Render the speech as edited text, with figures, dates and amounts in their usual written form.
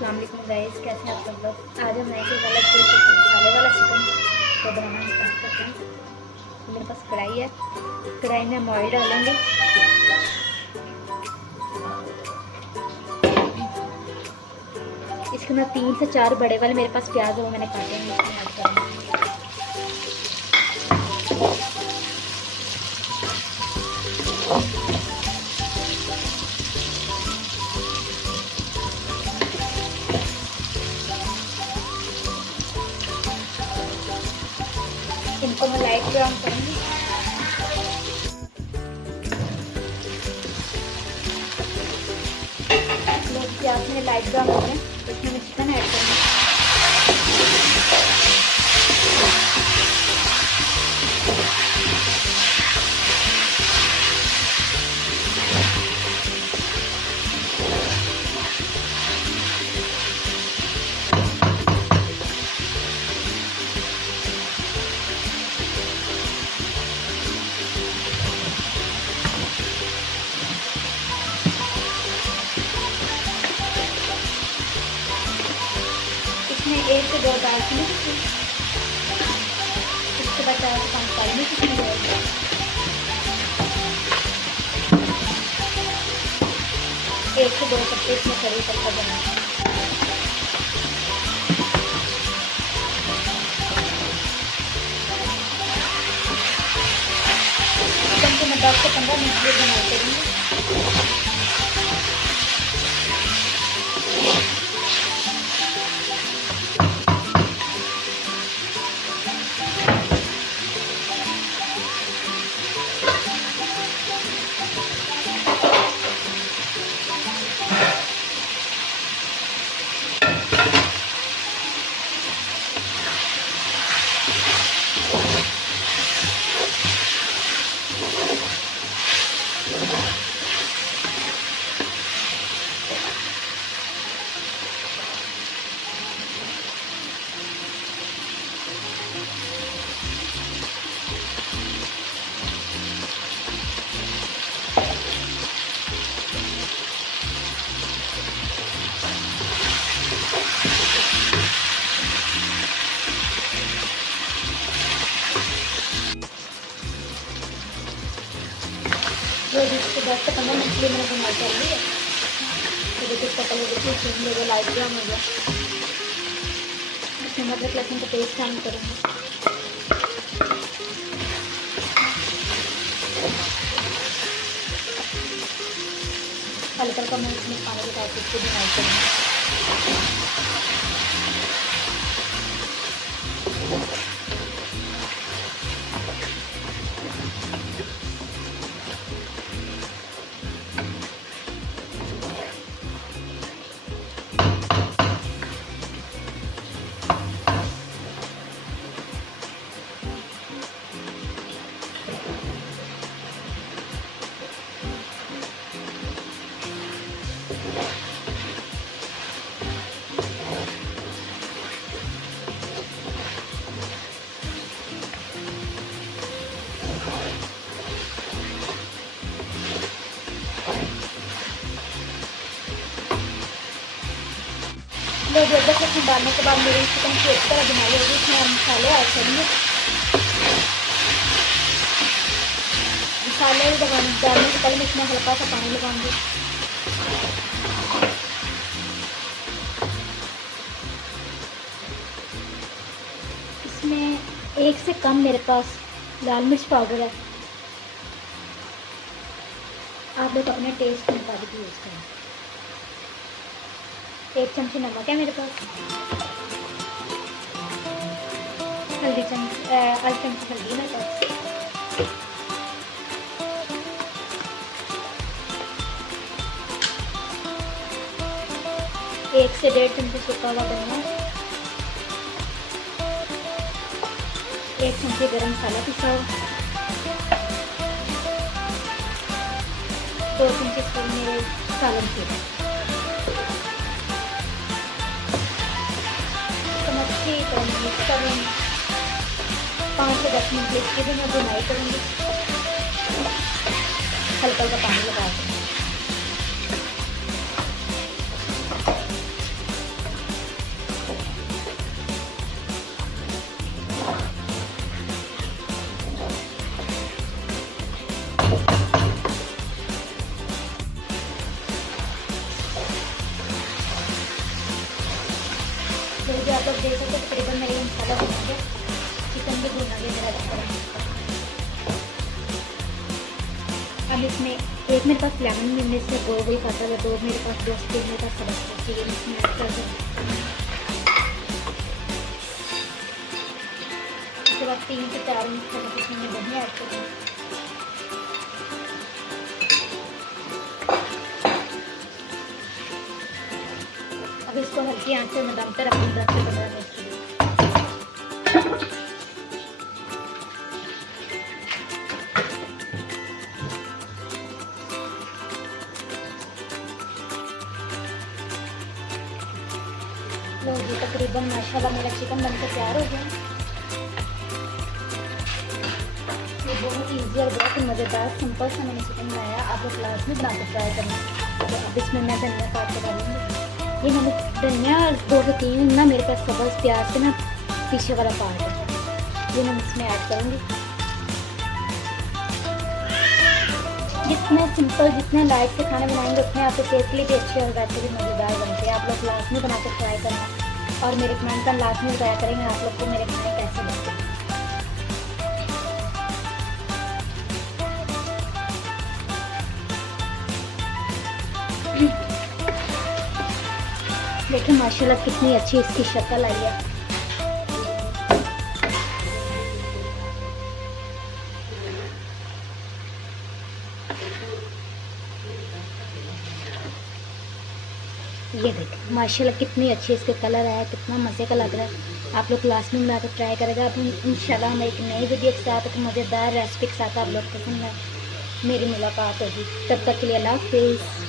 अस्सलाम वालेकुम गाइस, कैसे हैं आप सब लोग। आज हम ऐसे वाला मसाले वाला चिकन को बनाना स्टार्ट करते हैं। मेरे पास कढ़ाई है, कढ़ाई में हम ऑयल डालेंगे। इसके मैं 3 से 4 बड़े वाले मेरे पास प्याज है, वो मैंने काटे हैं, इसमें ऐड करेंगे। इनको मैं लाइट ब्राउन करूँगी। प्याज में लाइट ब्राउन हो गए, इसमें मैं चिकन ऐड करूँगी। इसमें 1 से 2 दालचीनी, इसके बाद 4 से 5 काली मिर्च इसमें जाएगी। 1 से 2 पत्ते इसमें करी पत्ता बनाएंगे। चिकन को मैं 10 से 15 मिनट के लिए बनाई करूँगी। जो जिसको 10 से 15 मिनट के लिए मैंने बनाई कर ली है। तो देखिए इसका कलर देखिए चेंज हो गया, लाइट ब्राउन हो गया। इसमें अदरक लहसुन का पेस्ट शामिल करेंगे। हल्का मैं इसमें पानी के साथ इसको बनाई करूँगी। लो जो अदरक लहसुन डालने के बाद मेरी चिकन की एक तरह बनाई होगी, इसमें हम मसाले ऐड करेंगे। मसाले डालने से पहले मैं इसमें हल्का सा पानी लगाऊंगी। इसमें 1 से कम मेरे पास लाल मिर्च पाउडर है। आप लोग अपने टेस्ट के मुताबिक यूज़ करें। 1 चमची नमक है मेरे पास। आधी चमची हल्दी मेरे पास। 1 से 1.5 चमची सूखा हुआ धनिया। 1 चमची गरम मसाला पिसा हुआ। 2 चमची स्पून मेरे सालन के। अच्छी तरह मिक्स करूँगी। 5 से 10 मिनट इसकी भी मैं बुनाई करूँगी। हल्का हल्का पानी लगा के। फिर भी आप लोग देख सकते हो तकरीबन मेरे ये मसाला बना गया, चिकन भी भुना गया मेरा अच्छा। अब इसमें एक मेरे पास लेमन मैंने इसमें गोल गोल काटा हुआ, दो मेरे पास दो स्पून मेरे पास सबक चाहिए इसमें ऐड कर दें। उसके बाद 3 से 4 मिनट तक इसमें दही ऐड कर दें। अब इसको हल्की आंच पे दम पे रखें 10 से 15 मिनट के लिए। लो जी तकरीबन माशाल्लाह मेरा चिकन बनकर तैयार हो गया। ये बहुत ईजी और बहुत ही मज़ेदार सिंपल सा मैंने चिकन बनाया। आप लोग क्लास में बना कर ट्राई करना। तो अब इसमें मैं धनिया काट के डालूँगी। ये मैंने धनिया 2 से 3 ना मेरे पास सब्ज़ प्याज के ना पीछे वाला पार्ट है, ये मैं इसमें ऐड करूँगी। जितने सिंपल जितने लाइट से खाने बनाएंगे उतने आपके टेस्ट के लिए भी अच्छे और वैसे भी मज़ेदार बनते हैं। आप लोग लास्ट में बना कर ट्राई करना और मेरे कमेंट का लास्ट में बताया करेंगे आप लोग को मेरे खाने कैसे बनते हैं। देखिए माशाल्लाह कितनी अच्छी इसकी शक्ल आई है। ये देखिए माशाल्लाह कितनी अच्छी इसके कलर आया, कितना मज़े का लग रहा है। आप लोग क्लास में बना कर ट्राई करेगा। अब इंशाल्लाह हम एक नई वीडियो के साथ, एक मज़ेदार रेसिपी के साथ आप लोग के साथ मेरी मुलाकात होगी। तब तक के लिए अल्लाह हाफ़िज़।